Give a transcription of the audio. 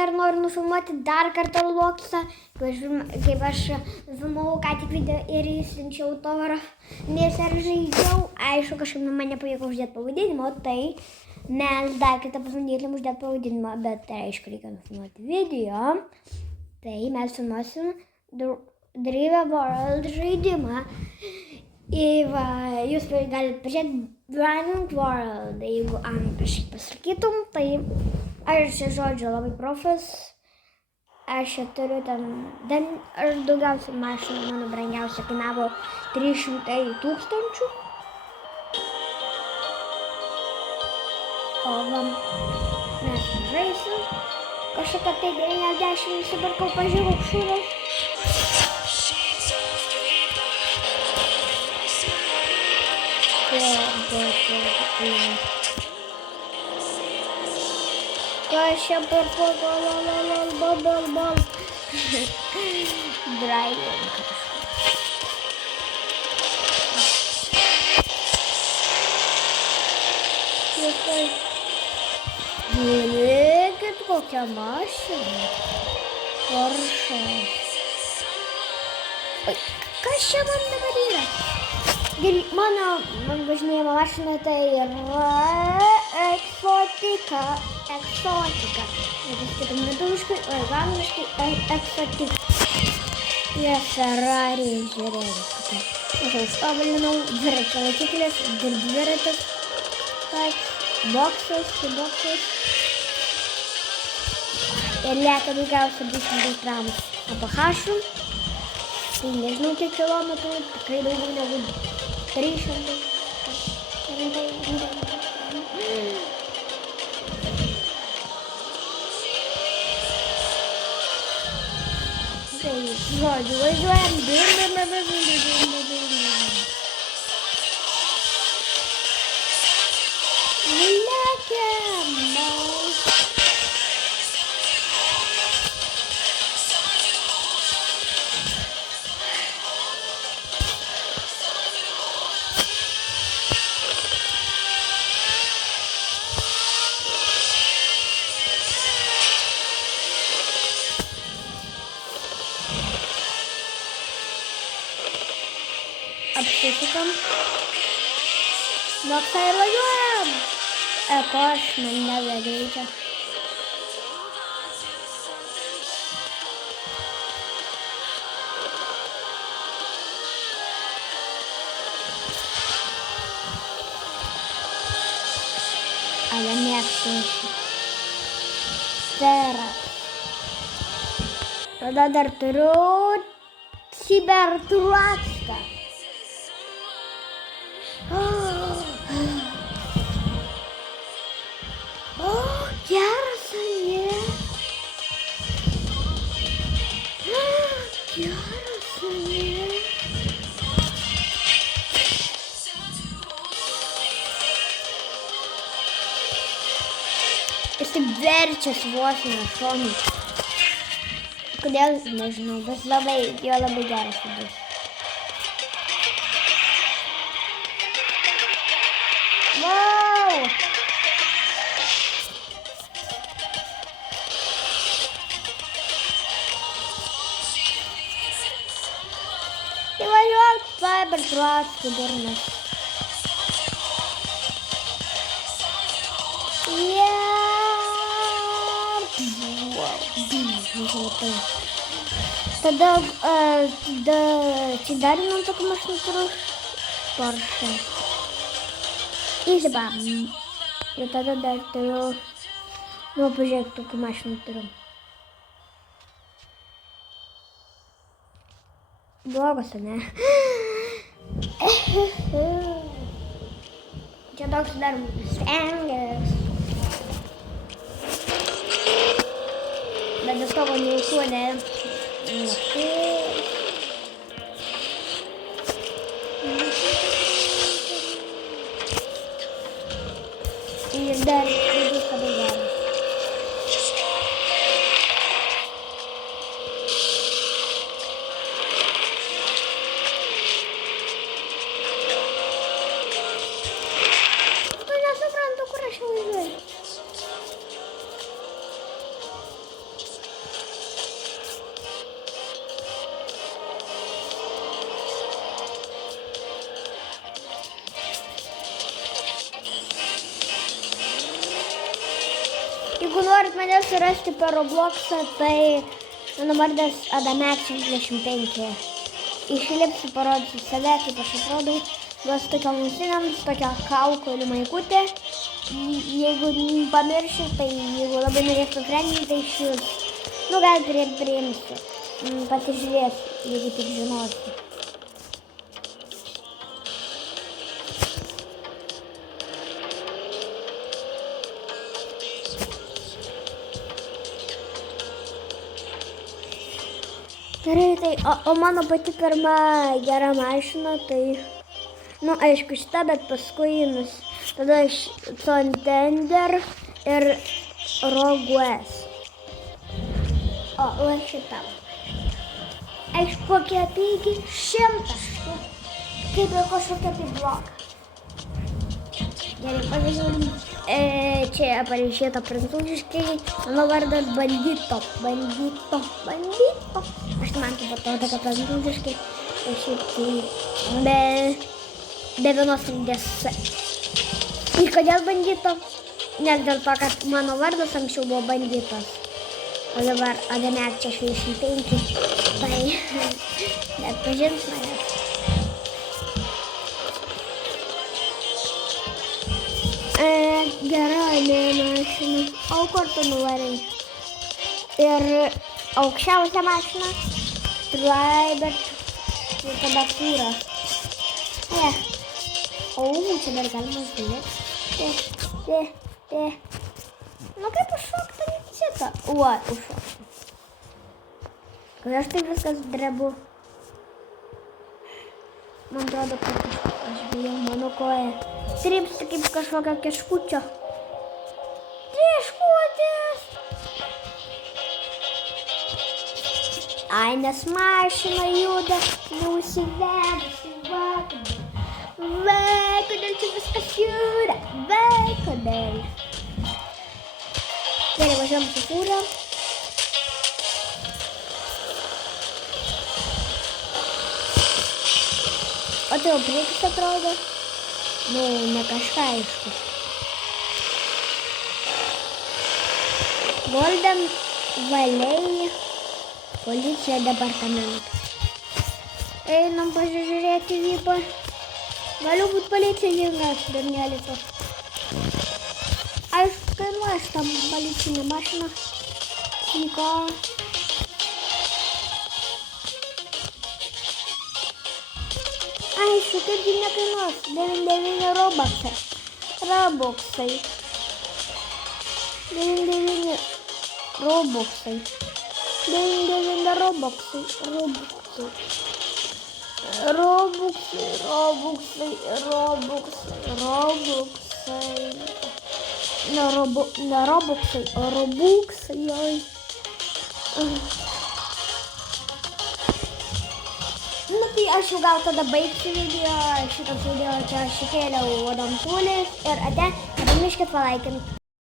dar noriu nufilmuoti dar kartą Robloxą, kaip aš filmavau ką tik video ir išsiunčiau tauromės ir žaidžiau. Aišku, kažkaip man nepavyko uždėti pavadinimo, tai mes dar kitą pasundėlėm uždėti pavadinimą, bet tai aišku, reikia nufilmuoti video. Tai mes filmuosim Drive World žaidimą. Ir va, jūs galite pažiūrėti Driving World, jeigu angliškai pasakytum, tai aš čia žodžiu labai profas. Aš čia turiu aš daugiausiai mašinų, mano brangiausia kainavo 300 000. O va, mes žaisim. Kažkokia tai 90 nusipirkau, pažiūrėjau šūros. Kas čia per bol. Driving kažkas. Žiūrėkit, kokia mašina. Porsche. Oi, kas čia man dabar yra? Mano važinėjimo mašina tai yra eksotika. Jeigu skaitom lietuviškai, o jeigu angliškai eksotika. Jie Ferrari, žiūrėkite. Aš jau užtobulinau dviračio laikiklis, dviratis, boksas. Ir lieka daugiausia 200 gramų APH. Tai nežinau kiek kilometrų, tikrai daugiau negu 300. Tai žodžiu, važiuojam. Lekiam. Apsisukam. Boksą ir važiuojam. Ko aš man nebegreičia. Ale mėgstu. Tada dar turiu Cybertrucką. Geras, ne? Jis taip verčiasi vos nuo šonų. Kodėl, nežinau, bet jo labai geras vidus. Wow! Įvažiuok Cybertruck durnas. Tada atsidarinam tokią mašiną turiu Porsche. Įsibam. Ir tada dar turiu, pažiūrėk, tokių mašinų turiu. Blogos, ne? Čia toks dar stengias. Bet dėl to neįkūnė. Ir dar vidus labai geras. Tu nesuprantu, kur aš važiuoju. norit mane surasti per Robloxą, tai mano vardas Adamex65. Išlipsiu, parodysiu save, kaip aš atrodau. Duosiu tokiom ausinėms, tokia kaukolių maikutė. Jeigu pamiršiu, tai jeigu labai norėsiu friendly, tai iš jūs. Nu, gal priimsiu. Pasižiūrėsiu, jeigu tik žinosiu. Gerai, tai, o mano pati pirma gera mašina, tai, nu, aišku, šita, bet paskui tada Contender ir Rogues. O šita. Aišku, kokia pigi 100 štų. Kaip ir kažkokia tai bloga. Gerai, pažiūrėjom. Čia parašyta prancūziškai, mano vardas Bandito. Aš man taip atrodo, kad prancūziškai, šiaip tai be vienos raidės S. Ir kodėl Bandito? Nes dėl to, kad mano vardas anksčiau buvo Banditas. O dabar Adamex 65, tai net pažins manęs. Gera mašina. O kur tu nuvarai? Ir aukščiausia mašina. Raibert. Ir tada fūra. Čia dar galima žiūrėti. Nu kaip užšokta netisėta? Užšokta. Kai aš taip viskas drebu. Man atrodo, kad aš bijau mano koja. Tripsi kaip kažkokio kiškučio. Kiškutis! Ai, nes mašina juda, nusivedusi, kodėl čia viskas juda, kodėl. Gerai, važiuojam su fūra. O tai jau priekis atrodo? Nu, ne kažką aišku. Golden Valley policija departamentas. Einam pažiūrėti vypą. Galiu būt policininkas, Danielitas. Aišku, kainuoja šitą policinę mašiną. Vyko. Aišku, kaipgi nekainuos. 99 robuxai. 99 robuxai. Ne robuxai, o robuxai, oi. Nu tai aš jau gal tada baigsiu video, šitas video čia aš įkėliau Adampulis ir ate, nepamirškit palaikint.